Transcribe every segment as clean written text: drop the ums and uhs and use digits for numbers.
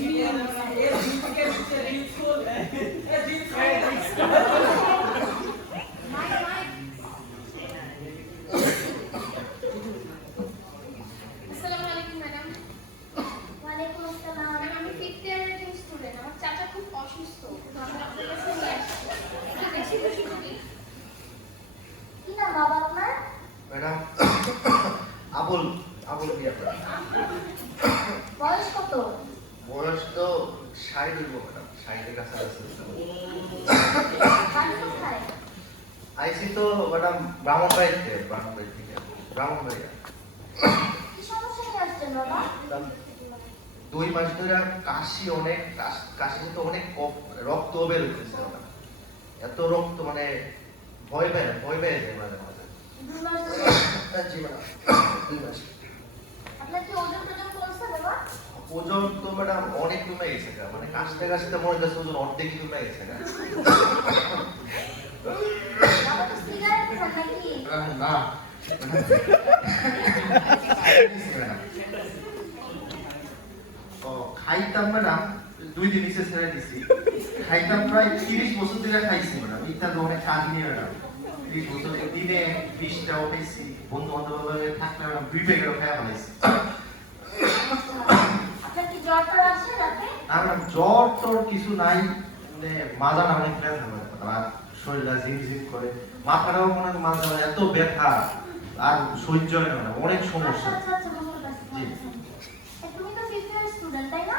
আসসালামু আলাইকুম ম্যাডাম। ওয়ালাইকুম আসসালাম। ম্যাডাম আমি ফিফথ ইয়ারের একজন স্টুডেন্ট। আমার চাচা খুব অসুস্থ, তো আমি আপনার কাছে নিয়ে আসছি। একটু বেশি খুশি করি। কি নাম বাবা আপনার? ম্যাডাম আবুল আবুল মিয়া ম্যাডাম। বয়স কত? বয়স তো 60 হইব ম্যাডাম, 60 কাছাকাছি। বাড়ি কোথায়? আইসি তো ম্যাডাম ব্রাহ্মণবাড়ি থেকে। ব্রাহ্মণবাড়িয়া। কি সমস্যা নিয়ে আসছেন বাবা? 2 মাস ধরে কাশি, অনেক কাশিতে তো অনেক রক্ত বের হইতেছে ম্যাডাম। এত রক্ত মানে ভয় পেয়ে যায় মাঝে মাঝে। 2 মাস ধরে? জি ম্যাডাম, 2 মাস। আপনার কি ওজন টোজন কমছে বাবা? ওজন তো ম্যাডাম অনেক কমে গেছে, মানে কাশতে কাশতে মনে হচ্ছে ওজন অর্ধেকই কমে গেছে। বাবা তো সিগারেট খান নাকি? না খাইতাম ম্যাডাম, 2 দিন নিচে ছেড়ে দিছি। খাইতাম প্রায় 30 বছর ধরে খাইছি ম্যাডাম। এটা তো অনেক কাজ নিয়ে ম্যাডাম 30 বছর দিনে 20টাও খাইছি। বন্ধু বান্ধব থাকলে ম্যাডাম 2 প্যাকেটও খাওয়া ফেলাইছি। আপনার কি জ্বর টর আসে রাতে? না ম্যাডাম, জ্বর টর কিছু নাই, মানে মাথাটা অনেক ব্যথা করে আর শরীরটা ঝিমঝিম করে, মাথাটাও মনে মাথা এত ব্যথা আর সহ্য হয় না ম্যাডাম, অনেক সমস্যা। আচ্ছা বুঝতে পারছি। জি। তুমি তো ফিফথ ইয়ার স্টুডেন্ট তাই না?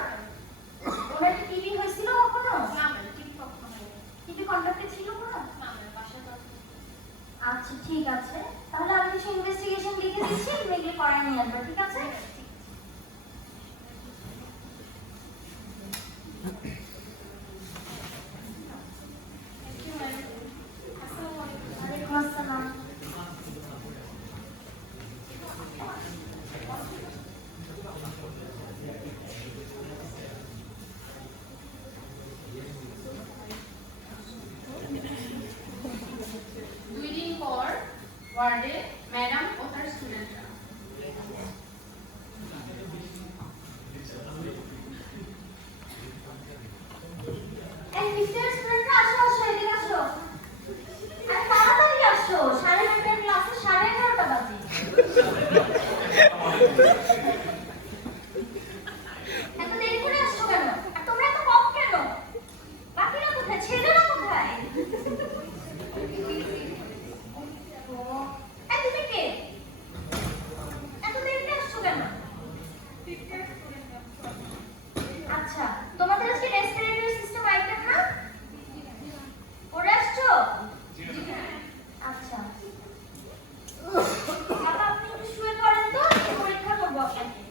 ওনার কি টিভি হয়েছিল কখনো? না ম্যাডাম, ঠিক কখনো হয়নি। টিভি কন্ট্যাক্টে ছিল কোনো? না ম্যাডাম, বাসায় তো আচ্ছা ঠিক আছে, তাহলে আমি কিছু ইনভেস্টিগেশন লিখে দিচ্ছি, তুমি এগুলো করায় নিয়ে আসবে, ঠিক আছে? Thank you madam. আসসালামু আলাইকুম। ওয়ালাইকুম আসসালাম। দুই দিন পর ওয়ার্ডে ম্যাডাম ও তার স্টুডেন্টরা। এই মিস্টার স্টুডেন্টরা আসো এদিকে আসো। আরে তাড়াতাড়ি আসো, 9:30টার ক্লাসে 11:30 বাজে। এত দেরি করে আসছো কেন? আর তোমরা এত কম কেন? বাকিরা কোথায়? ছেলেরা কোথায়? ও, এই তুমি কে? এত দেরিতে আসছো কেন? আচ্ছা, তোমাদের আজকে রেসপিরেটরি সিস্টেম আইটেম না? পড়ে আসছো? আচ্ছা। বাবা আপনি একটু শুয়ে পড়েন তো, আমি পরীক্ষা করবো আপনাকে।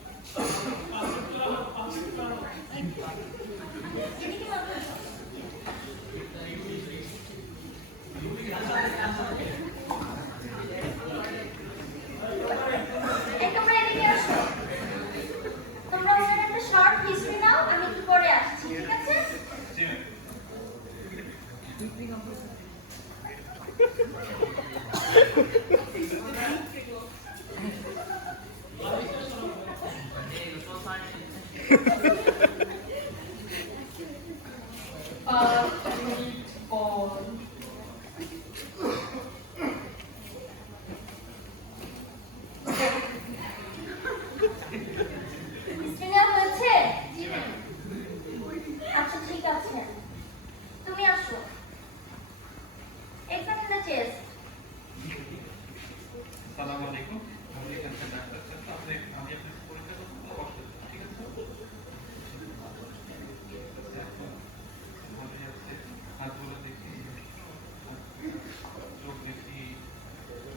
এদিকে মাথা দাও। এই তোমরা এদিকে আসো। তোমরা ওখানে একটা শর্ট হিস্ট্রি নাও, আমি একটু পরে আসছি, ঠিক আছে? হিস্ট্রি নেওয়া হয়েছে? জি ম্যাডাম। আচ্ছা ঠিক আছে, তুমি আসো। Examine the chest. আসসালামু আলাইকুম। আমি এখানকার ডাক্তার স্যার। আমি আপনাকে পরীক্ষা করবো, অবশ্যই ঠিক আছে? মনে আছে হাতগুলো দেখি, চোখ দেখি,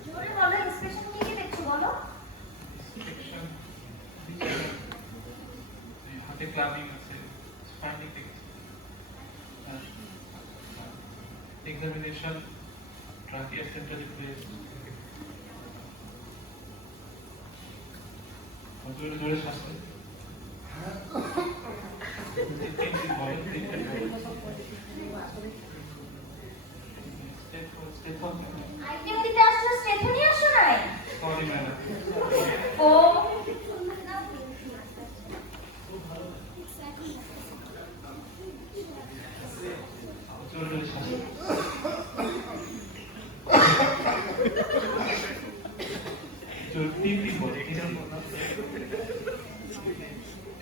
জোরে বলো, ইন্সপেকশন কি কি দেখছো বলো? ইনফেকশন, হাতে ক্লাবিং আছে, স্পাইনিক দেখছি, এক্সামিনেশন ট্রাকিয়া সেন্টারে প্লেস, জোরে জোরে শ্বাস নিন। তিনটি বলেন, তিনটি স্টেপ আইটেম দিতে আসছো, স্টেথো নিয়ে আসো নাই? Sorry madam. ও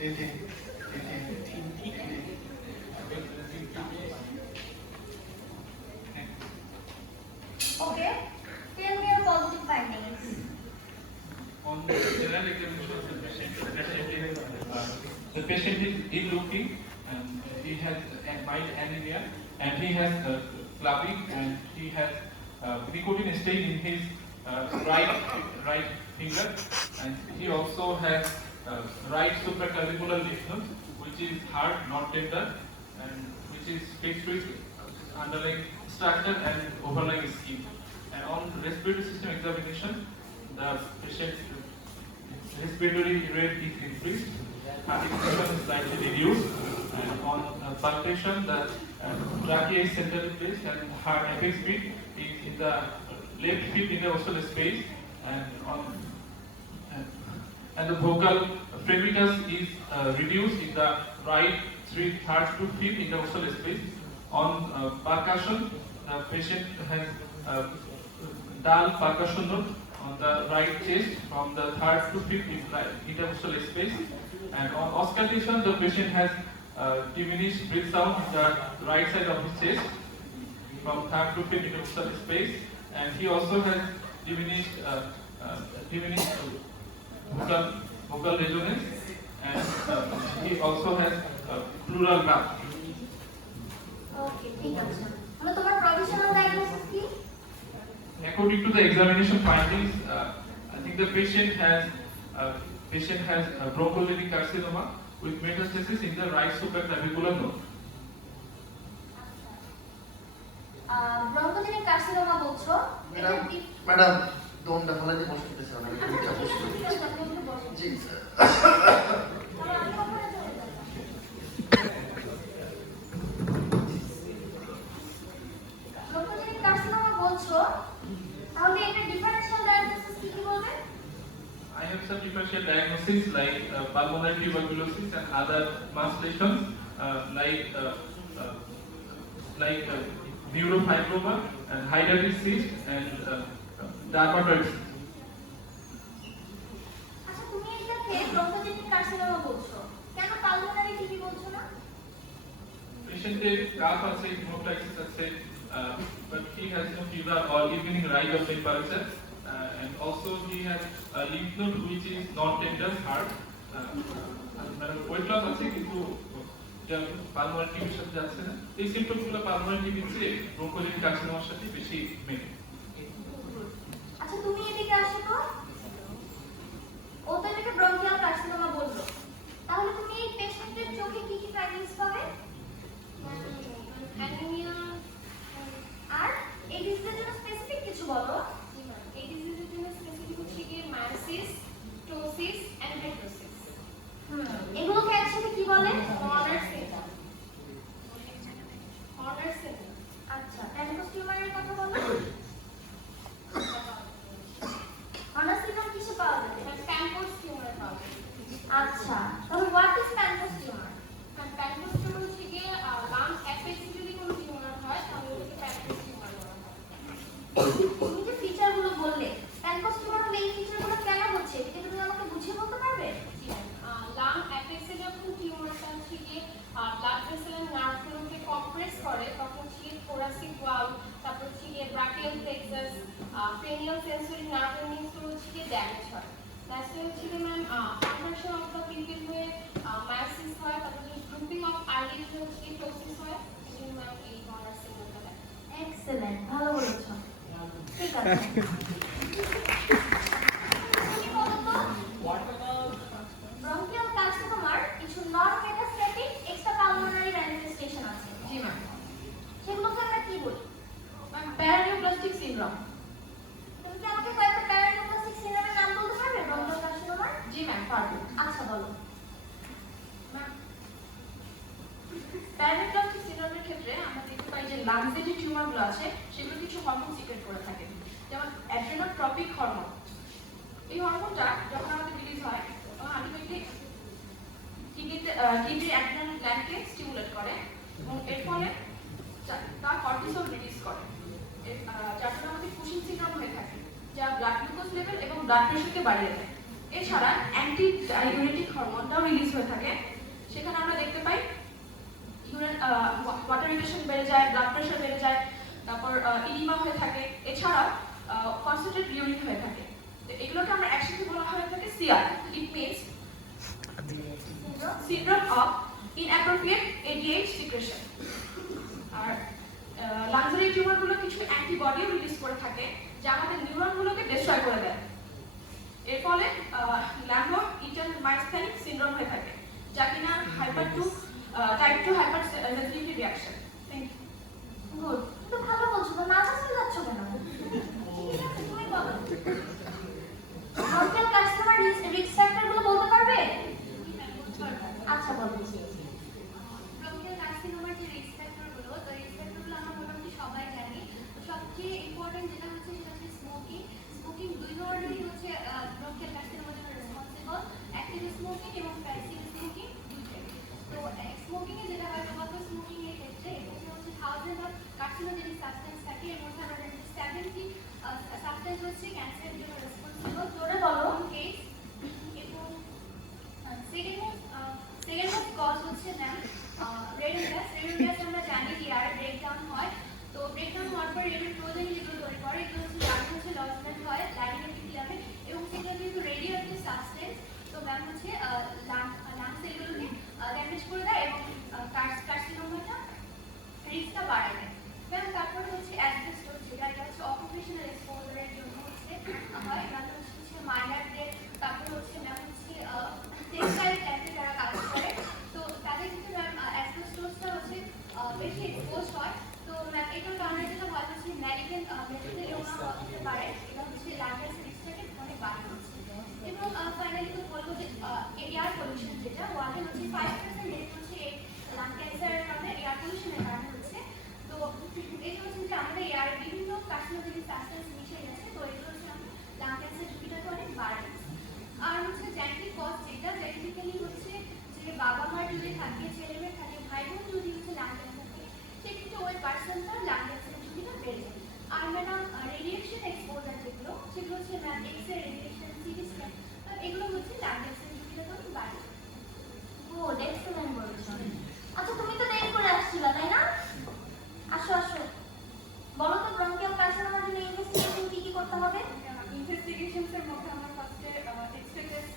Okay. Tell me your positive findings. On the general examination of the patient is ill looking and he has a mild anemia and he has clubbing and he has nicotine stain in his right finger and he also has right supraclavicular lymph node which is hard, not tender, and which is fixed with underlying structure and overlying skin. And on respiratory system examination, the patient respiratory rate is increased, heart expansion is slightly reduced, and on palpation, the trachea is centrally placed and heart apex beat is in the left hip intercostal space, and on and the vocal fremitus is reduced in the right 3/3 to 5th intercostal space. On percussion, the patient has dull percussion note on the right chest from the 3rd to 5th intercostal space. And on auscultation, the patient has diminished breath sound in the right side of his chest from 3rd to 5th intercostal space. And he also has diminished vocal resonance, and he also has pleural mouth. Okay, ঠিক আছে। তাহলে তোমার professional diagnosis কি? According to the examination findings, I think the patient has bronchogenic carcinoma with metastasis in the right supraclavicular node. Bronchogenic carcinoma বলছো? এটা কি? ম্যাডাম দমটা ফলাতে কষ্ট হতেছে অনেক পরীক্ষা বসে ঠিক আছে, আপনি একটু বসুন। জি স্যার তাহলে আমি ওখানে চলে যাব। ব্রঙ্কোজেনিক কার্সিনোমা বলছো? তাহলে এটা ডিফারেনশিয়াল ডায়াগনোসিস কি বলবে? I have some differential diagnoses like pulmonary tuberculosis and other mass lesions like neurofibroma and hydatid cyst and dermatoid cyst. আচ্ছা, তুমি এটাকে ব্রঙ্কোজেনিক কার্সিনোমা বলছো, কেন পালমোনারি টিবি বলছো না? Patient cough আছে, hemoptysis আছে, but he has no fever or evening rise of temperature, and also he has a lymph node which is non-tender hard. Weight loss আছে কিন্তু পালমোনারি টিবির সাথে যাচ্ছে না। এই সিম্পটমগুলো পালমোনারি টিবির চেয়ে ব্রঙ্কোজেনিক কার্সিনোমার সাথে বেশি মেলে। আচ্ছা, তুমি এদিকে আসো তো। ও তো এটাকে ব্রঙ্কিয়াল কার্সিনোমা বললো, তাহলে তুমি এই পেশেন্টের চোখে কি কি ফাইন্ডিংস পাবে? অ্যানিমিয়া, আর এই ডিজিজের জন্য স্পেসিফিক কিছু বলো। এই ডিজিজের জন্য স্পেসিফিক হচ্ছে গিয়ে মায়োসিস, টোসিস এন্ড নেক্রোসিস। এগুলোকে একসাথে কি বলে? Honor syndrome. Honor syndrome. আচ্ছা, প্যানকোস টিউমারের কথা বলো। হর্নার সিনড্রোম কিসে পাওয়া যাবে? প্যানকোস টিউমার পাওয়া যায়। আচ্ছা, তাহলে হোয়াট ইজ প্যানকোস টিউমার? প্যানকোস টিউমার হচ্ছে গিয়ে লাং অ্যাপেক্সে যদি কোনো টিউমার হয় তাহলে ওটাকে প্যানকোস টিউমার বলা হয়। তুমি যে ফিচারগুলো বললে, প্যানকোস টিউমার হলে এই ফিচারগুলো কেন হচ্ছে এটা তুমি আমাকে বুঝিয়ে বলতে পারবে? লাং অ্যাপেক্সে যখন টিউমারটা হচ্ছে গিয়ে ব্লাড ভেসেল এন্ড নার্ভগুলোকে কম্প্রেস করে তখন হচ্ছে গিয়ে থোরাসিক ভালভ, তারপর হচ্ছে গিয়ে brachial plexus, cranial sensory nerve এন্ডিংসগুলো হচ্ছে গিয়ে ড্যামেজ হয়। নেক্সট হচ্ছে গিয়ে ma'am conversion of the pupil হয়ে মায়োসিস হয়, তারপর গ্রুপিং অফ আইলিডস হচ্ছে গিয়ে টোসিস হয়। এই ম্যাম এই হর্নার সিনড্রোমটা হয়। এক্সেলেন্ট, ভালো বলেছো। ঠিক আছে, তুমি বলো তো ব্রঙ্কিয়াল কার্সিনোমার কিছু non metastatic extra pulmonary manifestation আছে। জি ম্যাম। সেগুলোকে আমরা কি বলি? Ma'am paraneoplastic syndrome. তুমি কি আমাকে কয়েকটা প্যারানিউপ্লাস্টিক সিনড্রোমের নাম বলতে পারবে ব্রঙ্কিয়াল কার্সিনোমার? জি ম্যাম পারবো। আচ্ছা, বলো। ম্যাম প্যারানিউপ্লাস্টিক সিনড্রোমের ক্ষেত্রে আমরা দেখতে পাই যে লাংসে যে টিউমারগুলো আছে সেগুলো কিছু হরমোন সিক্রেট করে থাকে, যেমন অ্যাড্রেনোট্রপিক হরমোন। এই হরমোনটা যখন আমাদের রিলিজ হয় তখন আলটিমেটলি কিডনির অ্যাড্রেনাল গ্ল্যান্ডকে স্টিমুলেট করে এবং এর ফলে তা কর্টিসল রিলিজ করে, যার ফলে আমাদের কুশিং সিনড্রোম হয়ে থাকে, যা ব্লাড গ্লুকোজ লেভেল এবং ব্লাড প্রেশারকে বাড়িয়ে দেয়। এছাড়া অ্যান্টি ডায়াবেটিক হরমোনটাও রিলিজ হয়ে থাকে। সেখানে আমরা দেখতে পাই ওয়াটার রিটেনশন বেড়ে যায়, ব্লাড প্রেশার বেড়ে যায়, তারপর ইডিমা হয়ে থাকে, এছাড়াও কনসেন্ট্রেট ইউরিন হয়ে থাকে। তো এগুলোকে আমরা একসাথে বলা হয়ে থাকে CR. It means syndrome of inappropriate ADH secretion. আর লাংসের এই টিউমারগুলো কিছু অ্যান্টিবডিও রিলিজ করে থাকে যা আমাদের নিউরনগুলোকে ডিস্ট্রয় করে দেয়। এর ফলে ল্যাম্বো ইটন মাইস্থানিক সিনড্রোম হয়ে থাকে, যা কিনা type 2 hyper sensitivity reaction. Thank you. Good, তো ভালো বলছো, তো নার্ভাস হয়ে যাচ্ছ কেন? ঠিক আছে, তুমি বলো। ব্রঙ্কিয়াল কার্সিনোমার রিস্ক ফ্যাক্টরগুলো বলতে পারবে? আচ্ছা বলো। ব্রঙ্কিয়াল কার্সিনোমার যে রিস্ক ফ্যাক্টরগুলো, তো রিস্ক ফ্যাক্টরগুলো আমরা মোটামুটি সবাই জানি। তো সবচেয়ে ইম্পর্টেন্ট যেটা হচ্ছে সেটা হচ্ছে স্মোকিং। স্মোকিং দুই ধরনেরই হচ্ছে ব্রঙ্কিয়াল কার্সিনোমার জন্য রেসপন্সিবল, অ্যাক্টিভ স্মোকিং এবং প্যাসিভ স্মোকিং দুইটাই। তো স্মোকিং এ যেটা হয়, টোবাকো স্মোকিং এর ক্ষেত্রে এখানে হচ্ছে থাউজেন্ড অফ কার্সিনোজেনিক সাবস্টেন্স থাকে, এর মধ্যে আমরা জানি 70 সাবস্টেন্স হচ্ছে ক্যান্সারের জন্য রেসপন্সিবল। জোরে বলো। কেস এবং সেকেন্ড কজ হচ্ছে ma'am radio gas. Radio gas আমরা জানি কি আর ব্রেকডাউন হয়। তো ব্রেকডাউন হওয়ার পর রেডিও প্রোজেন যেগুলো তৈরি করে, এগুলো হচ্ছে লাংস হচ্ছে লসমেন্ট হয় লাইনিং এপিথেলিয়ামে, এবং সেগুলো যেহেতু রেডিও অ্যাক্টিভ সাবস্টেন্স, তো ম্যাম হচ্ছে লাংস সেলগুলোকে ড্যামেজ করে দেয় এবং কার্সিনোমাটা রিস্কটা বাড়ায় দেয়। ম্যাম তারপরে হচ্ছে অ্যাসবেস্টস, যেটা এটা হচ্ছে অকুপেশনাল এক্সপোজারের জন্য হচ্ছে হয়। ম্যাম হচ্ছে মাইনারদের, তারপর হচ্ছে ম্যাম হচ্ছে টেক্সটাইল প্ল্যান্টে যারা কাজ করে, তো তাদের ক্ষেত্রে ম্যাম অ্যাসবেস্টসটা হচ্ছে বেশি এক্সপোজ হয়। তো ম্যাম এটার কারণে যেটা হয় হচ্ছে মেডিকেল মেসেলিওমা হতে পারে, এটা হচ্ছে লাংসের রিস্কটাকে অনেক বাড়িয়ে দিচ্ছে। এবং ফাইনালি তো বলবো যে এয়ার পলিউশন, যেটা ওয়ার্ল্ডে হচ্ছে 5% রেট হচ্ছে এই লাং ক্যান্সারের কারণে, এয়ার পলিউশনের কারণে হচ্ছে। তো এই হচ্ছে যে আমাদের এয়ারে বিভিন্ন কার্সিনোজেনিক সাবস্টেন্স মিশে গেছে, তো এগুলো হচ্ছে লাং ক্যান্সার ঝুঁকিটাকে অনেক বাড়ায় দিচ্ছে। আর হচ্ছে জেনেটিক কজ, যেটা জেনেটিক্যালি হচ্ছে যে বাবা মার যদি থাকে, ছেলে মেয়ে থাকে, ভাই বোন যদি হচ্ছে লাং ক্যান্সার থাকে, সেক্ষেত্রে ওই পার্সনটা লাং ক্যান্সারের ঝুঁকিটা বেড়ে যায়। আর ম্যাডাম রেডিয়েশন এক্সপোজার যেগুলো, সেগুলো হচ্ছে ma'am x-ray radiation, CT scan, এগুলো হচ্ছে লাং ক্যান্সারের ঝুঁকিটাকে অনেক বাড়ায়। গুড, এক্সেলেন্ট বলেছো। আচ্ছা, তুমি তো দেরি করে আসছিলা, তাই না? আসো আসো, বলো তো ব্রঙ্কিয়াল কার্সিনোমার জন্য ইনভেস্টিগেশন কি কি করতে হবে? ইনভেস্টিগেশনস এর মধ্যে আমরা ফার্স্টে X-ray test,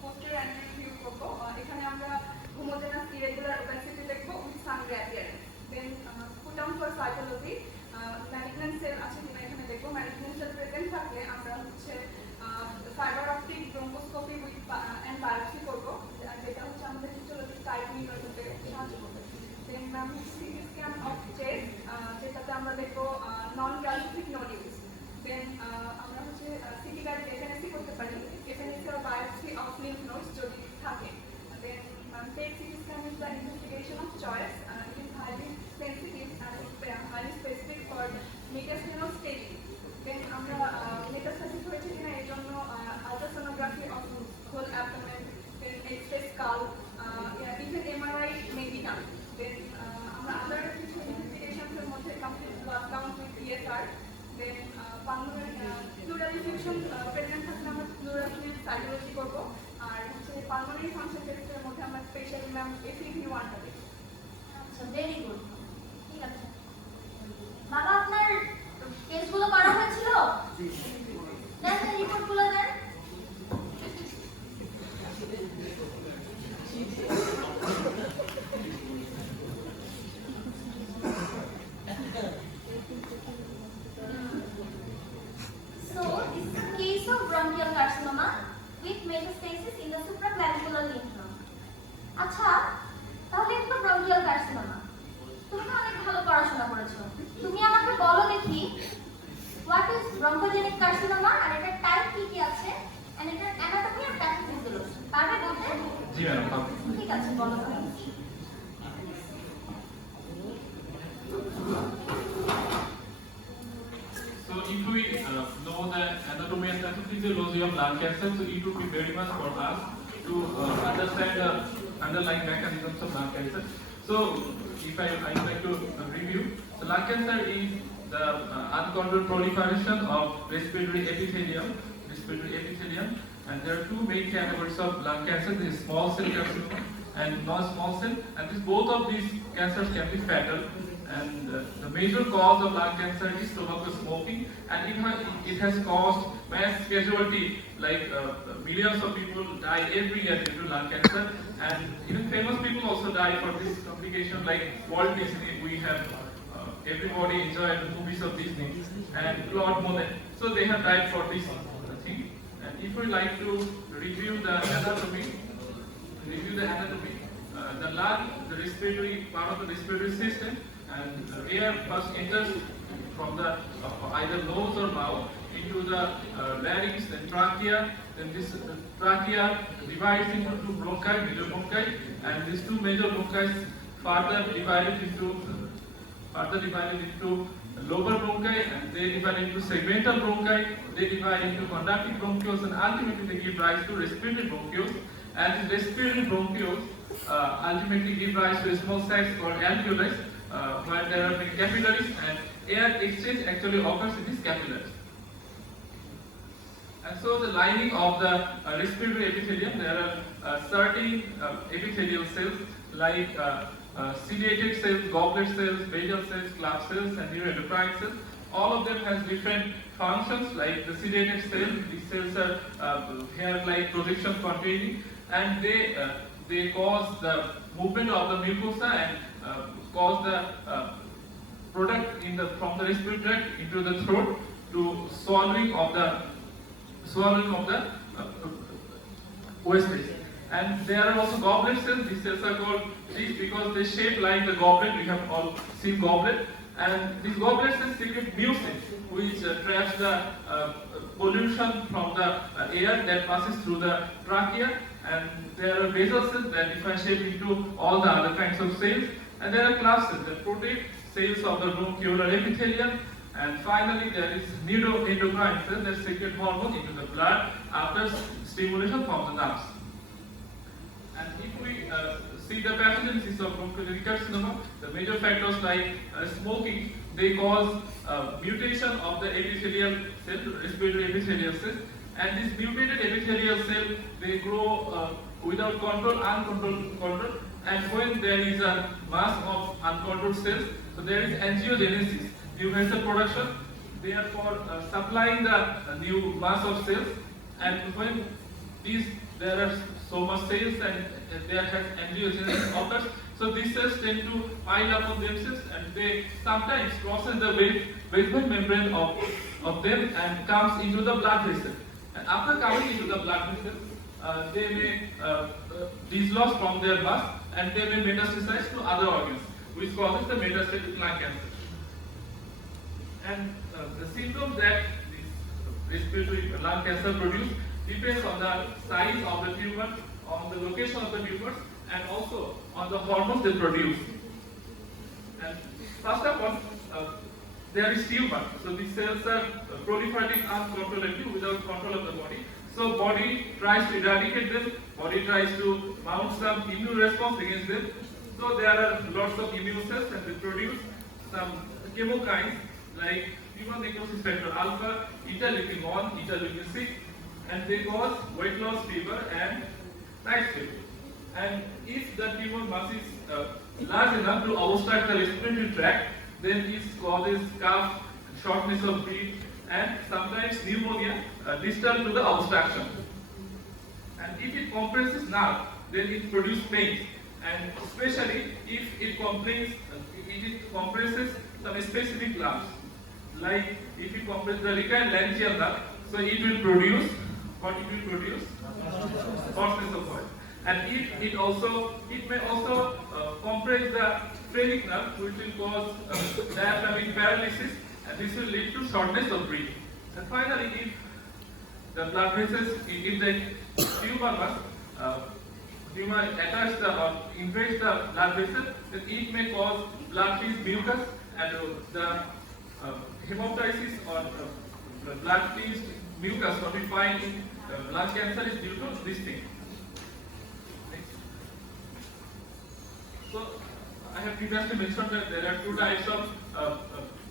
poster and review করব। এখানে আমরা হোমোজেনাস ইরেগুলার ওবেসিটি দেখব উইথ সাম গ্র্যাভিয়ারেন্স। Then put down for cytology, malignant cell আছে কিনা এখানে দেখব। ম্যালিগন্যান্ট সেল প্রেজেন্ট থাকলে আমরা হচ্ছে fibre optic bronchoscopy with and biopsy করব, যেটা হচ্ছে আমাদের ফিজিওলজিক টাইপ নির্ণয় করতে সাহায্য করবে। Then ma'am CT scan of chest, যেটাতে আমরা দেখব নন ক্যালসিফিক নোডিউলস। দেন আমরা হচ্ছে সিটি গাইড এফএনএসি করতে পারি, এফএনএসি আর বায়োপসি অফ লিম্ফ নোডস যদি থাকে। Then PET CT scan is the investigation of choice, it is highly sensitive and highly specific for mediastinal staging. Then আমরা মেটাস্টাসিস হয়েছে কিনা এর জন্য ultrasonography of whole abdomen, then X-ray skull, even MRI may be done. Then আমরা other কিছু ইনভেস্টিগেশনসের মধ্যে complete blood count with PSR. Then pleural infection pregnant থাকলে আমরা প্লুরাল সাইটোলজি করবো। আর হচ্ছে পালমোনারি ফাংশন টেস্টের মধ্যে আমরা স্পেশালি ম্যাম FEV1টা দেখব। আচ্ছা, ভেরি গুড, ঠিক আছে। বাবা, আপনার টেস্টগুলো করা হয়েছিল? দেন রিপোর্টগুলো দেন। So, this is a case of bronchial carcinoma with metastasis in the supraclavicular lymph node. আচ্ছা, তাহলে এটা তো bronchial carcinoma। তুমি তো অনেক ভালো পড়াশোনা করেছো। তুমি আমাকে বলো দেখি, what is bronchogenic carcinoma আর এটার টাইপ কি কি আছে, and এটার anatomy আর pathophysiology পারবে বলতে? জি ম্যাডাম। ঠিক আছে, বলো তাহলে। So if we know the anatomy and pathophysiology of lung cancer, so it would be very much for us to understand the underlying mechanisms of lung cancer. So if I would like to review, so lung cancer is the uncontrolled proliferation of respiratory epithelium. And there are two main categories of lung cancer: this is small cell carcinoma and non-small cell. And both of these cancers can be fatal. And the major cause of lung cancer is tobacco smoking, and it has caused mass casualty, like millions of people die every year due to lung cancer, and even famous people also die for this complication, like Walt Disney. We have everybody enjoyed the movies of Disney, and Claude Monet. So they have died for this thing. And if we like to review the anatomy, the lung, the respiratory part of the respiratory system, and air first enters from the either nose or mouth into the larynx, then trachea, then this trachea divides into two bronchi, major bronchi, and these two major bronchi further divided into lobar bronchi, and they divide into segmental bronchi, they divide into conductive bronchioles, and ultimately they give rise to respiratory bronchioles. And these respiratory bronchioles ultimately give rise to small sacs called alveoli, where there are many capillaries, and air exchange actually occurs in these capillaries. And so the lining of the respiratory epithelium, there are certain epithelial cells like ciliated cells, goblet cells, basal cells, Klaff cells, and neuroendocrine cells. All of them has different functions. Like the ciliated cell, these cells are hair-like projections containing, and they cause the movement of the mucosa and cause the product from the respiratory tract into the throat to swallowing of the wastage. And there are also goblet cells. These cells are called these because they shape like the goblet. We have all seen goblet. And these goblet cells secrete mucin, which traps the pollution from the air that passes through the trachea. And there are basal cells that differentiate into all the other kinds of cells. And there are Klaff cells that protect cells of the bronchiolar epithelium. And finally, there is neuroendocrine cells that secrete hormones into the blood after stimulation from the nerves. And if we see the pathogenesis of bronchiolitic carcinoma, the major factors like smoking, they cause mutation of the epithelial cell, respiratory epithelial cells, and this mutated epithelial cell, they grow without control, uncontrolled control, and when there is a mass of uncontrolled cells, so there is angiogenesis, new vessel production, therefore supplying the new mass of cells, and when there are so much cells and there has angiogenesis occurs, so these cells tend to pile up on themselves, and they sometimes crosses the basement membrane of them and comes into the blood vessel. And after coming into the blood vessel, they may dislodge from their mass and they may metastasize to other organs, which causes the metastatic lung cancer. And the symptoms that this respiratory lung cancer produce depends on the size of the tumor, on the location of the tumors, and also on the hormones they produce. And first of all, there is tumor. So these cells are proliferating uncontrollably without control of the body. So body tries to eradicate them, body tries to mount some immune response against them. So there are lots of immune cells and they produce some chemokines like tumor necrosis factor alpha, interleukin 1, interleukin 6, and they cause weight loss, fever, and night sweat. And if the tumor mass is large enough to obstruct the respiratory tract, then it causes cough, shortness of breath, and sometimes pneumonia distal to the obstruction. And if it compresses nerve, then it produces pain. And especially if it compresses some specific nerves, like if it compresses the recurrent laryngeal nerve, so it will produce what it will produce? Hoarseness of voice. And it may also compress the phrenic nerve, which will cause diaphragmatic paralysis, and this will lead to shortness of breath. And finally, if the blood vessels, if the tumor attacks or invades the blood vessel, then it may cause blood-fused mucus, and the hemoptysis or blood-fused mucus what we find in lung cancer is due to this thing. So I have previously mentioned that there are two types of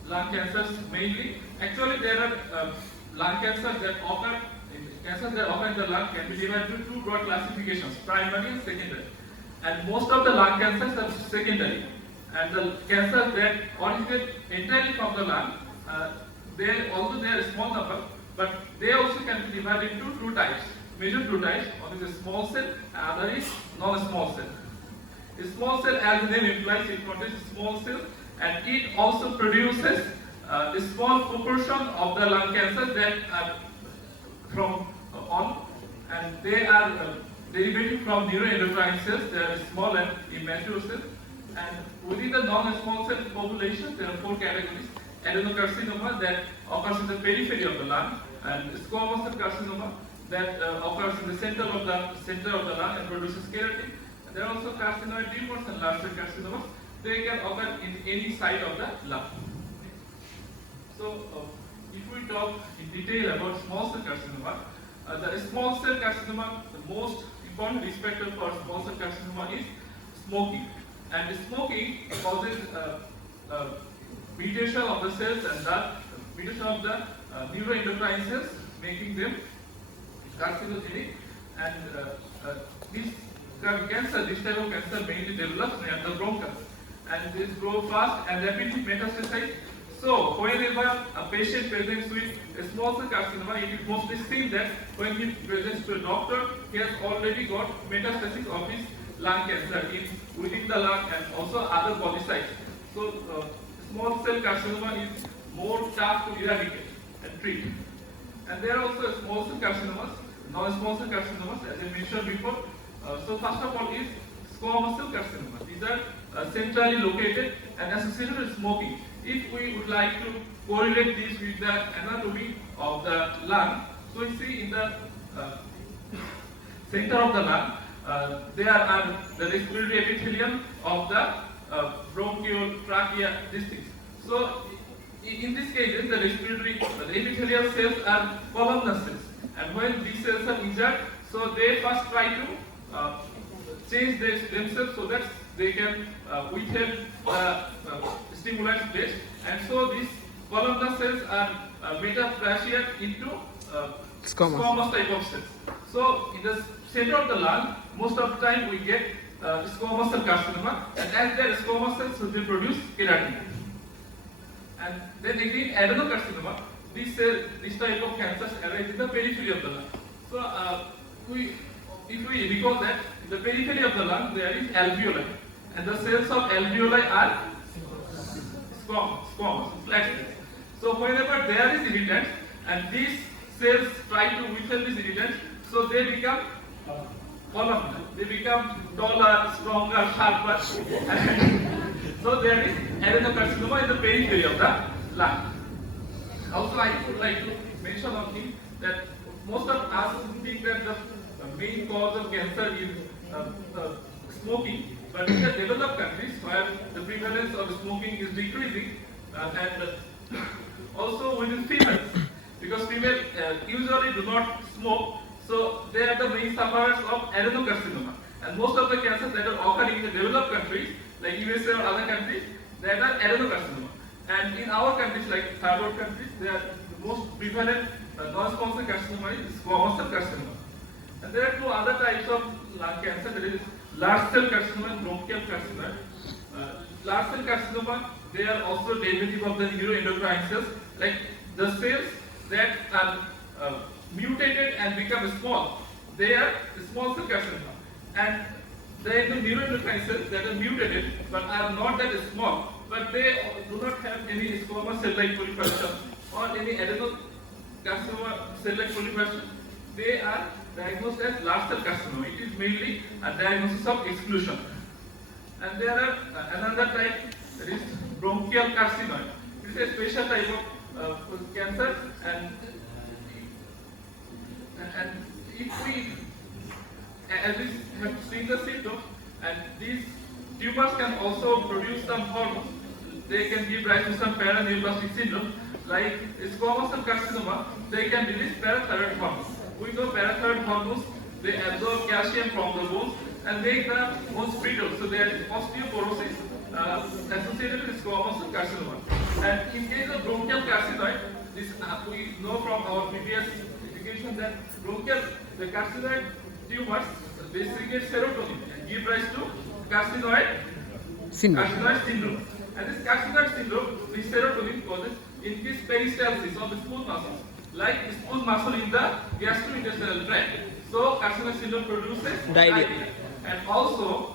lung cancers mainly. Actually, there are lung cancers that occur cancers that occur in the lung can be divided into two broad classifications, primary and secondary. And most of the lung cancers are secondary. And the cancers that originate entirely from the lung, although they are a small number, but they also can be divided into two types, major two types. One is a small cell, and other is non-small cell. A small cell, as the name implies, it contains small cells, and it also produces a small proportion of the lung cancer that are from and they are derivative from neuroendocrine cells. They are small and immature cells. And within the non-small cell population, there are four categories: adenocarcinoma that occurs in the periphery of the lung, and squamous cell carcinoma that occurs in the center of the lung and produces keratin. And there are also carcinoid tumors and large cell carcinomas. They can occur in any site of the lung. So, if we talk in detail about small cell carcinoma, the small cell carcinoma, the most important risk factor for small cell carcinoma is smoking. And smoking causes mutation of the cells and that mutation of the neuroendocrine cells, making them carcinogenic. And this type of cancer mainly develops near the bronchus, and this grows fast and rapidly metastasize. So, whenever a patient presents with a small cell carcinoma, it is mostly seen that when he presents to a doctor, he has already got metastasis of his lung cancer within the lung and also other body sites. So, small cell carcinoma is more tough to eradicate and treat. And there are also small cell carcinomas, non-small cell carcinomas, as I mentioned before. So, first of all is squamous cell carcinoma. These are centrally located and associated with smoking. If we would like to correlate this with the anatomy of the lung, so we see in the center of the lung, there are the respiratory epithelium of the bronchial trachea districts. So, in this case, the epithelial cells are columnar cells, and when these cells are injured, so they first try to change themselves so that they can withhold the stimulants best, and so these columnar cells are metaplashed into squamous type of cells. So, in the center of the lung, most of the time we get squamous cell carcinoma, and as their squamous cells will produce keratin. And then again, adenocarcinoma, this type of cancers arise in the periphery of the lung. So, if we recall that in the periphery of the lung there is alveoli, and the cells of alveoli are squamous, flat cells. So, whenever there is irritant and these cells try to withhold this irritant, so they become columnar. They become taller, stronger, sharper. So there is adenocarcinoma in the periphery of the lung. Also, I would like to mention one thing, that most of us think that the main cause of cancer is smoking, but in the developed countries where the prevalence of smoking is decreasing, and also within females, because females usually do not smoke, so they are the main sufferers of adenocarcinoma. And most of the cancers that are occurring in the developed countries, like USA or other countries, that are adenocarcinoma. And in our countries, like third world countries, they are the most prevalent non-small cell carcinoma is squamous cell carcinoma. And there are two other types of lung cancer. There is large cell carcinoma and bronchial carcinoma. Large cell carcinoma, they are also derivative of the neuroendocrine cells, like the cells that are mutated and become small. They are small cell carcinoma. And there are the neuroendocrine cells that are mutated but are not that small, but they do not have any squamous cell-like proliferation or any adenocarcinoma cell-like proliferation. They are diagnosed as large cell carcinoma. It is mainly a diagnosis of exclusion. And there are another type, that is bronchial carcinoma. It is a special type of cancer, and if we, as we have seen the symptoms, and these tumors can also produce some hormones. They can give rise to some paraneoplastic syndrome, like squamous cell carcinoma. They can release parathyroid hormones. We know parathyroid hormones, they absorb calcium from the bones and make the bones brittle. So there is osteoporosis associated with squamous cell carcinoma. And in case of bronchial carcinoma, this we know from our previous indication that the carcinoid tumors, they secrete serotonin and give rise to carcinoid syndrome. And this carcinoid syndrome, this serotonin causes increased peristalsis of the smooth muscles, like smooth muscle in the gastrointestinal tract. So carcinoid syndrome produces diarrhea. And also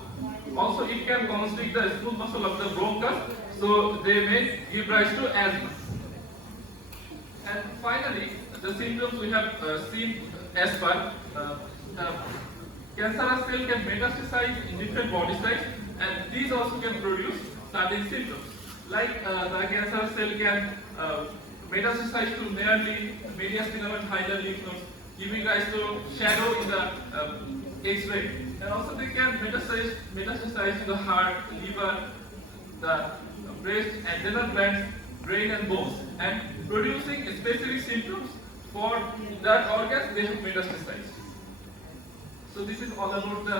it can constrict the smooth muscle of the bronchus, so they may give rise to asthma. And finally, the symptoms we have seen as per cancerous cell can metastasize in different body sites, and these also can produce certain symptoms. Like the cancerous cell can metastasize to merely mediastinum and hilar lymph nodes, giving rise to shadow in the X-ray. And also they can metastasize to the heart, liver, the breast, adrenal glands, brain and bones, and producing specific symptoms for that organs they have metastasized. So this is all about the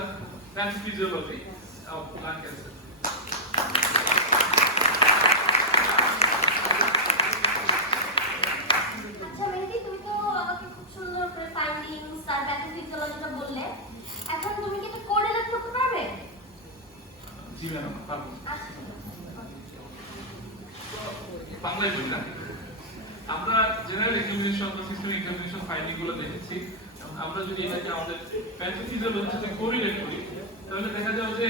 pathophysiology of lung cancer. আচ্ছা মেহেদি, তুমি তো আমাকে খুব সুন্দর করে ফাইন্ডিংস আর প্যাথোফিজিওলজিটা বললে। এখন তুমি কি এটা কোরিলেট করতে পারবে? জি ম্যাডাম, পারবো। আচ্ছা বাংলায় বলি না, আমরা জেনারেল এক্সামিনেশন বা সিস্টেমিক এক্সামিনেশন ফাইন্ডিং গুলো দেখেছি। আমরা যদি এটাকে আমাদের প্যাথোফিজিওলজির সাথে কোরিলেট করি, তাহলে দেখা যাবে যে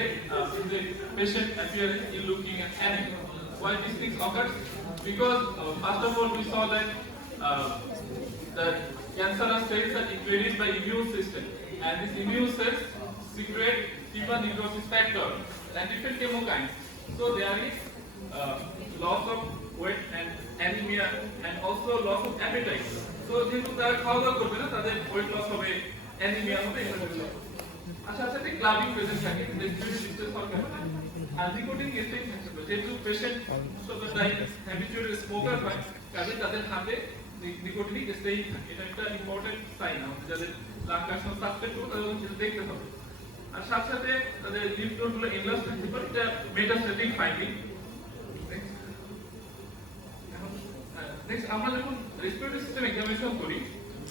the patient appearance in looking at anemia. Why these things occurs? Because first of all we saw that the cancerous cells are invaded by immune system, and this immune cells secrete tumor necrosis factor and different chemokines. So there is loss of weight and anemia, and also loss of appetite. So যেহেতু তারা খাওয়া দাওয়া করবে না, তাদের weight loss হবে, অ্যানিমিয়া হবে, এগুলো। আচ্ছা সাথে ক্লাবিং প্রেজেন্ট থাকে, রেসপিরেটরি ডিস্ট্রেস হওয়ার কারণে, আর নিকোটিন স্টেজ থাকে। যেহেতু পেশেন্ট সব টাইম হ্যাবিচুয়াল স্মোকার হয়, কাজে তাদের হাতে নিকোটিনিক স্টেজ থাকে। এটা একটা ইম্পর্টেন্ট সাইন, আমাদের যাদের লাং ক্যান্সার সাসপেক্ট হবে তাদের কিন্তু দেখতে হবে। আর সাথে সাথে তাদের লিম্ফ নোডগুলো এনলার্জ থাকতে পারে, এটা মেটাস্ট্যাটিক ফাইন্ডিং। নেক্সট আমরা যখন রেসপিরেটরি সিস্টেম এক্সামিনেশন করি,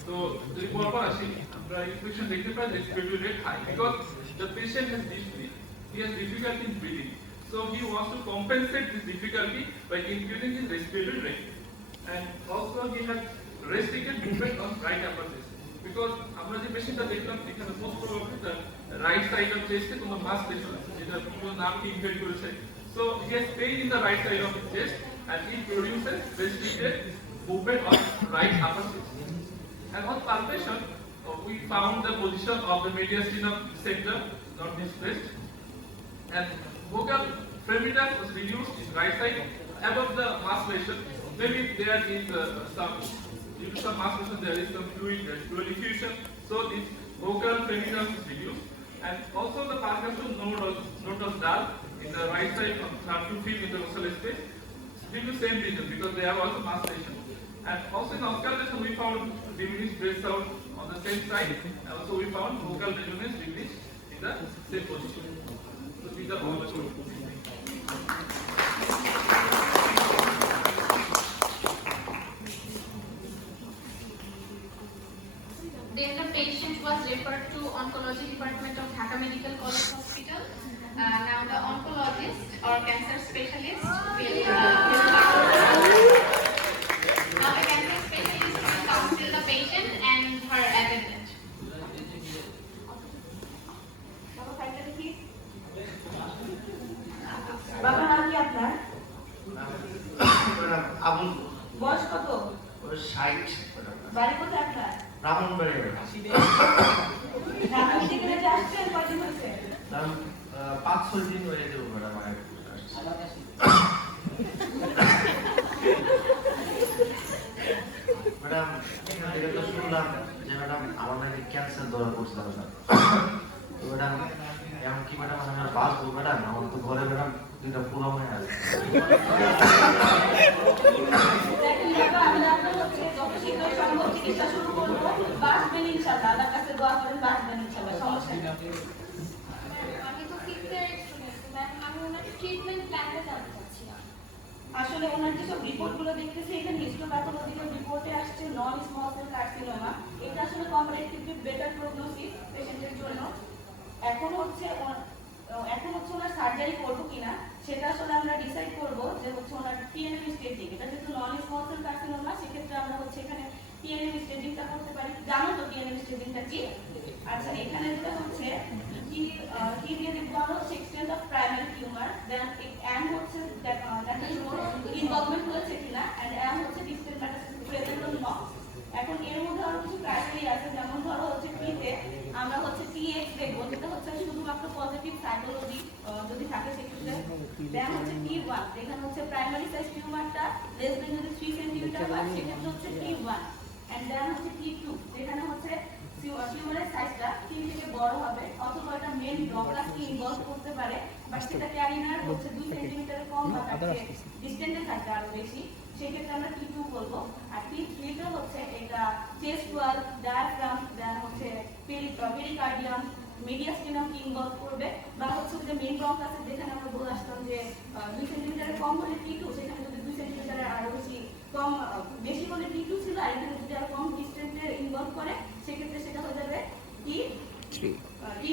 তো যদি পরপর আসি, আমরা ইনফেকশন দেখতে পাই respiratory rate high, because the patient has difficulty, he has difficulty in breathing, so he wants to compensate this difficulty by increasing his respiratory rate. And also he has restricted movement on right upper chest, because আমরা যে পেশেন্টটা দেখলাম এখানে most probably the right side of chest এ কোনো মাস লেশন আছে, যেটা পুরো নামকে ইনভেড করেছে। So he has pain in the right side of his chest, and it produces restricted movement of right upper chest. And on palpation, we found the position of the mediastinum center not displaced, and vocal fremitas was reduced in right side above the mass lesion. Maybe there is due to some mass lesion there is some fluid diffusion, so this vocal fremitas is reduced. And also the percussion node was dull in the right side from 32 feet in the nasal space, due to same reason, because they have also mass lesion. And also in auscultation we found diminished breath sound on the same side, and also we found vocal resonance diminished in the same position. So these are all the two. Then the patient was referred to oncology department of Dhaka Medical College Hospital. Now the oncologist or cancer specialist will now the cancer specialist will counsel the patient and her attendant. বাবার নাম কি আপনার? আবুল, বয়স কত? 60। বাড়ি কোথায় আপনার? ব্রাহ্মণবাড়িয়া। ঢাকা মেডিকেলে যে আসছেন কদিন হয়েছে? 5-6 দিন হয়ে যাবে ম্যাডাম। ম্যাডাম এখান থেকে তো শুনলাম যে ম্যাডাম আমার নাকি ক্যান্সার ধরা পড়ছে ম্যাডাম। তো ম্যাডাম এমন কি ম্যাডাম আমি আর বাঁচবো ম্যাডাম? আমার তো ঘরে ম্যাডাম দুইটা পোলা হয়ে আছে। দেখেন বাবা, আমি আপনার হচ্ছে যত শীঘ্র সম্ভব চিকিৎসা শুরু করবো। বাঁচবেন ইনশাআল্লাহ, আল্লাহর কাছে দোয়া করেন, বাঁচবেন ইনশাআল্লাহ, সমস্যা নেই। আমি তো ফিফথ ইয়ার স্টুডেন্ট ম্যাম, আমি ওনার ট্রিটমেন্ট প্ল্যানটা জানতে চাচ্ছিলাম। আসলে ওনার যেসব রিপোর্টগুলো দেখতেছি এখানে হিস্টোপ্যাথোলজিক্যাল রিপোর্টে আসছে নন স্মল সেল কার্সিনোমা। এটা আসলে কম্পারেটিভলি বেটার প্রগনোসিস পেশেন্টের জন্য। এখন হচ্ছে ওনার সার্জারি করবো কিনা সেটা আসলে আমরা ডিসাইড করবো যে হচ্ছে ওনার টিএনএম স্টেজিং। এটা যেহেতু নন স্মল সেল কার্সিনোমা সেক্ষেত্রে আমরা হচ্ছে এখানে টিএনএম স্টেজিংটা করতে পারি। জানো তো টিএনএম স্টেজিংটা কি? আচ্ছা, এখানে যেটা হচ্ছে কি দিয়ে দেখবো আমরা হচ্ছে extent of primary tumour, then N হচ্ছে ইনভলভমেন্ট হয়েছে কিনা, এন্ড এম হচ্ছে distant metastasis present or not. এখন এর মধ্যে আরো কিছু ক্রাইটেরিয়া আছে, যেমন ধরো হচ্ছে পিতে আমরা হচ্ছে টিএক্স দেখবো, যেটা হচ্ছে শুধুমাত্র পজিটিভ সাইটোলজি যদি থাকে সেক্ষেত্রে। দেন হচ্ছে T1, যেখানে হচ্ছে প্রাইমারি সাইজ টিউমারটা লেস দেন যদি 3 সেন্টিমিটার হয় সেক্ষেত্রে হচ্ছে T1। এন্ড দেন হচ্ছে T2, যেখানে হচ্ছে টিউমারের সাইজটা 3 থেকে বড় হবে অথবা এটা মেইন ডগলাসকে ইনভলভ করতে পারে, বাট সেটা ক্যারিনার হচ্ছে 2 সেন্টিমিটারের কম বা তার চেয়ে ডিসটেন্সে থাকবে আরো বেশি, সেক্ষেত্রে আমরা T2 বলবো। আর T3 তে হচ্ছে এটা চেস্ট ওয়াল, ডায়াফ্রাম, দেন হচ্ছে পেরিকার্ডিয়াম, মিডিয়াস্টিনাম কি ইনভলভ করবে, বা হচ্ছে যে মেইন ব্রঙ্কাস যেখানে আমরা বলে আসতাম যে 2 সেন্টিমিটারের কম হলে T2, সেখানে যদি 2 সেন্টিমিটারের আরো বেশি হলে T2 ছিল, আর এখানে যদি আরো কম ডিস্টেন্সে ইনভলভ করে সেক্ষেত্রে সেটা হয়ে যাবে T3।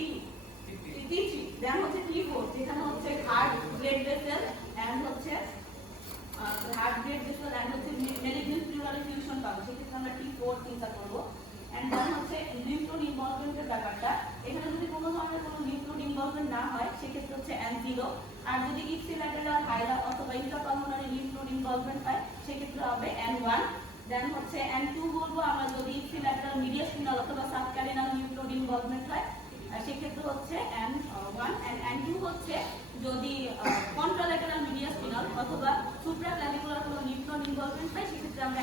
দেন হচ্ছে T4, যেখানে হচ্ছে হার্ট ব্লাড ভেসেল এন্ড হচ্ছে মেলিগন্যান্ট প্লুরাল ফিউশন পাবো, সেক্ষেত্রে আমরা T4 চিন্তা করবো। এন্ড দেন হচ্ছে লিম্ফ নোড ইনভলভমেন্টের ব্যাপারটা, এখানে যদি কোনো ধরনের কোনো লিম্ফ নোড ইনভলভমেন্ট না হয় সেক্ষেত্রে হচ্ছে N0। আর যদি ইপসিল্যাটারাল হাইলা অথবা ইন্ট্রাপালমোনারি লিম্ফ নোড ইনভলভমেন্ট হয় সেক্ষেত্রে হবে N1। দেন হচ্ছে N2 বলবো আমরা যদি ইপসিল্যাটারাল মিডিয়াস্টিনাল অথবা সাবক্যারিনাল লিম্ফ নোড ইনভলভমেন্ট হয় আর সেক্ষেত্রে হচ্ছে N1। এন্ড N2 হচ্ছে যদি কন্ট্রাল্যাটারাল মিডিয়াস্টিনাল অথবা সুপ্রাক্ল্যাভিকুলার কোনো লিম্ফ নোড ইনভলভমেন্ট হয় সেক্ষেত্রে আমরা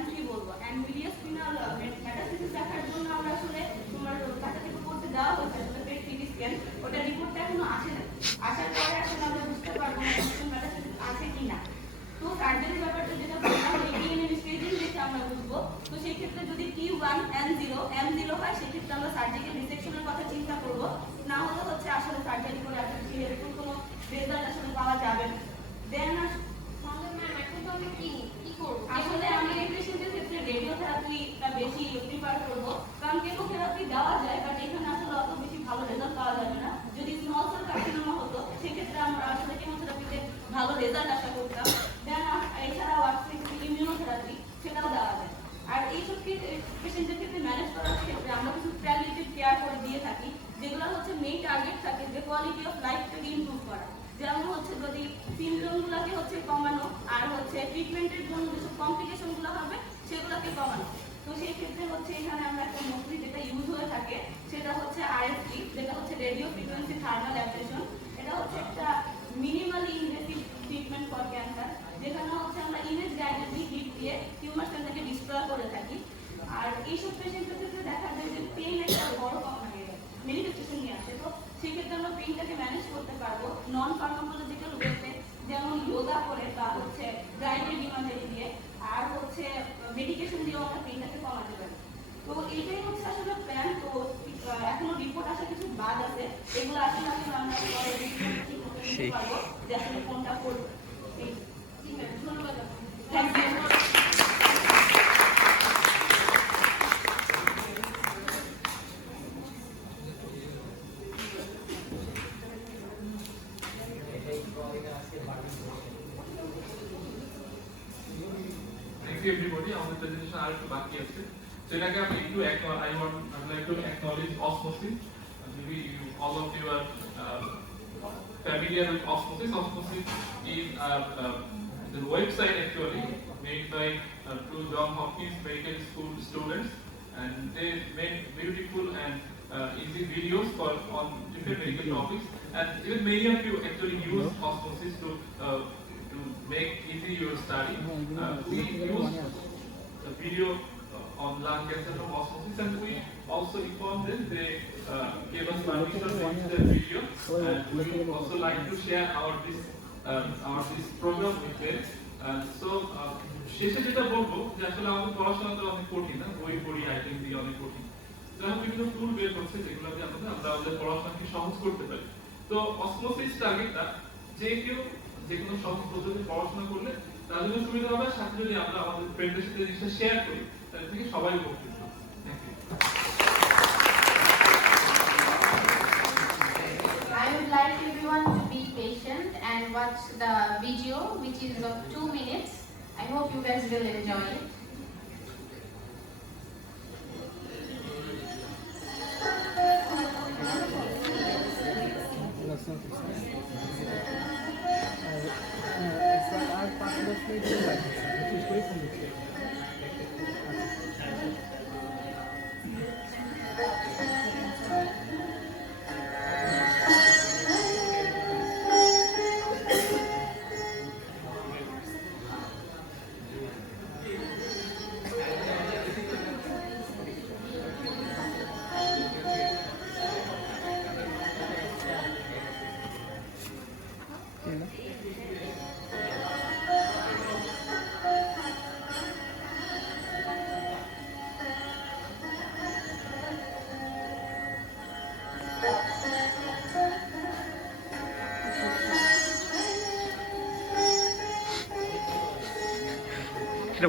N3 বলবো। এন্ড মিডিয়াস্টিনাল মেটাস্টাসিস দেখার জন্য আমরা আসলে তোমার কাছে থেকে করতে দেওয়া হয়েছে আসলে পেট সিটি স্ক্যান, ওটা রিপোর্টটা এখনো আসে না। আসার পরে আসলে আমরা বুঝতে পারবো মেটাস্টাসিস আছে কিনা। তো সার্জারির ব্যাপারটা যেটা বললাম টিএনএম স্টেজিং দেখে আমরা বুঝবো। তো সেই ক্ষেত্রে যদি T1 M0 হয় সেক্ষেত্রে আমরা সার্জিক্যাল রিসেকশনের কথা চিন্তা করব, না হলে হচ্ছে আসলে সার্জারি করে আসলে হেল্পফুল কোনো রেজাল্ট আসলে পাওয়া যাবে না। দেন ম্যাম এখন তো আমরা কি করব? আসলে আমি এই পেশেন্টের ক্ষেত্রে রেডিওথেরাপিটা বেশি প্রিফার করব, কারণ কেমোথেরাপি দেওয়া যায় বাট এখানে আসলে অত বেশি ভালো রেজাল্ট পাওয়া যাবে না। যদি স্মল সেল কার্সিনোমা হতো সেক্ষেত্রে আমরা আসলে কেমোথেরাপিতে ভালো রেজাল্ট আশা করতাম। দেন এছাড়াও আছে ইমিউনোথেরাপি, সেটাও দেওয়া যায়। আর এইসব পেশেন্টের ক্ষেত্রে ম্যানেজ করার ক্ষেত্রে আমরা কিছু প্যালিয়েটিভ কেয়ার করে দিয়ে থাকি, যেগুলো হচ্ছে মেইন টার্গেট থাকে যে কোয়ালিটি অফ লাইফটাকে ইমপ্রুভ করা। যেমন হচ্ছে যদি সিমটমগুলোকে হচ্ছে কমানো আর হচ্ছে ট্রিটমেন্টের জন্য যেসব কমপ্লিকেশনগুলো হবে সেগুলোকে কমানো। তো সেই ক্ষেত্রে হচ্ছে এখানে আমরা একটা মোস্টলি যেটা ইউজ হয়ে থাকে সেটা হচ্ছে RFT, যেটা হচ্ছে রেডিও ফ্রিকোয়েন্সি থার্মাল অ্যাবলেশন। এটা হচ্ছে একটা minimally invasive treatment for cancer, যেখানে হচ্ছে আমরা ইমেজ গাইডেডলি হিট দিয়ে টিউমার সেলটাকে ডিস্ট্রয় করে থাকি। আর এইসব পেশেন্টের ক্ষেত্রে দেখা যায় যে পেইন একটা বড় ম্যানিফেস্টেশন নিয়ে আসে, তো সেক্ষেত্রে আমরা পেইনটাকে ম্যানেজ করতে পারবো নন ফার্মাকোলজিক্যাল ওয়েতে, যেমন যোগা করে বা হচ্ছে ড্রাইভের ইমার্জেন্সি দিয়ে, আর হচ্ছে মেডিকেশন দিয়েও আমরা পেইনটাকে কমাতে পারি। তো এইটাই হচ্ছে আসলে প্ল্যান। তো এখনো রিপোর্ট আসা কিছু বাদ আছে, এগুলো আসলে আমরা পরে ঠিক করতে পারবো যে আসলে কোনটা করবো। জি ম্যাম, ধন্যবাদ। Thank you. Thank you everybody. আমাদের প্রেজেন্টেশন আর একটু বাকি আছে, সেটাকে আমি একটু আমরা একটু acknowledge osmosis. Maybe all of you are familiar with osmosis. Osmosis is the website actually made by two John Hopkins Medical School students, and they made beautiful and easy videos on different medical topics. And even many of you actually use osmosis to make easy your study. We use the video on lung cancer from osmosis, and we also informed them. They gave us permission to use the video, and we would also like to share our this program with them. So শেষে যেটা বলবো যে আসলে আমাদের পড়াশোনাটা অনেক কঠিন, না বই পড়ি আইটেম দিয়ে অনেক কঠিন, যেমন বিভিন্ন টুল বের করছে যেগুলো দিয়ে আমরা আমাদের পড়াশোনাকে সহজ করতে পারি। তো অসমোসিস টার্গেটটা যে কেউ যে কোনো সহজ পদ্ধতি পড়াশোনা করলে তার জন্য সুবিধা হবে, সাথে যদি আমরা আমাদের ফ্রেন্ডদের সাথে জিনিসটা শেয়ার করি তাহলে থেকে সবাই উপকৃত হবে। Thank you. I would like everyone to be patient and watch the video, which is of 2 minutes. I hope you guys will enjoy it.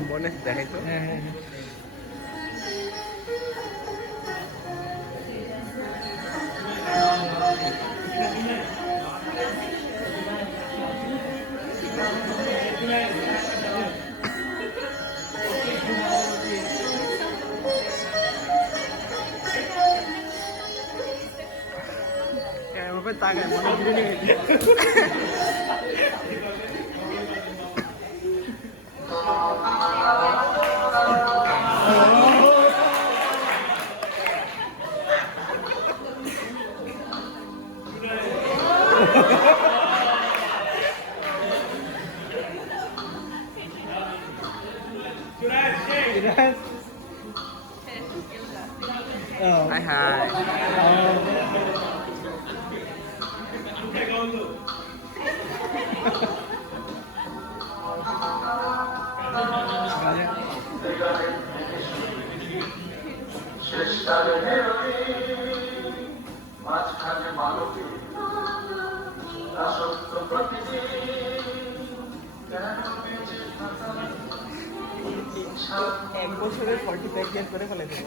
মনে দেখাই তো। তাকায় মনে Hi, hi. এক বছরের 40 প্যাক গেট করে ফেলে দেবো।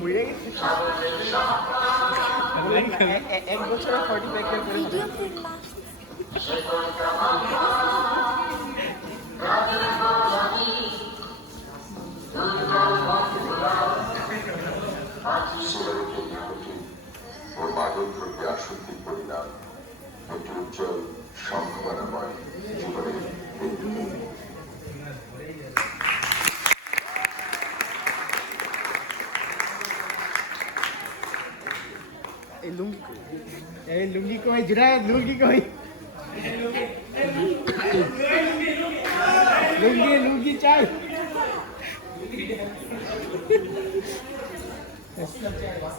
বুঝে গেছি এক বছরের 40 প্যাক গেট করে ফেলে ওর মাদক দ্রব্যে আসক্তির পরিণাম একটি উজ্জ্বল সম্ভাবনাময় জীবনের বিন্দু। এই লুঙ্গি কই জুরা লুঙ্গি কই লুঙ্গি চাই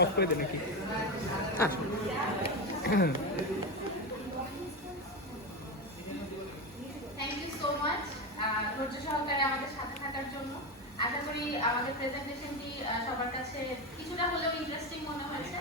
অফ করে দে নাকি থ্যাংক ইউ সো মাচ ধৈর্য সহকারে আমাদের সাথে থাকার জন্য। আশা করি আমাদের প্রেজেন্টেশনটি সবার কাছে কিছুটা হলেও ইন্টারেস্টিং মনে হয়েছে।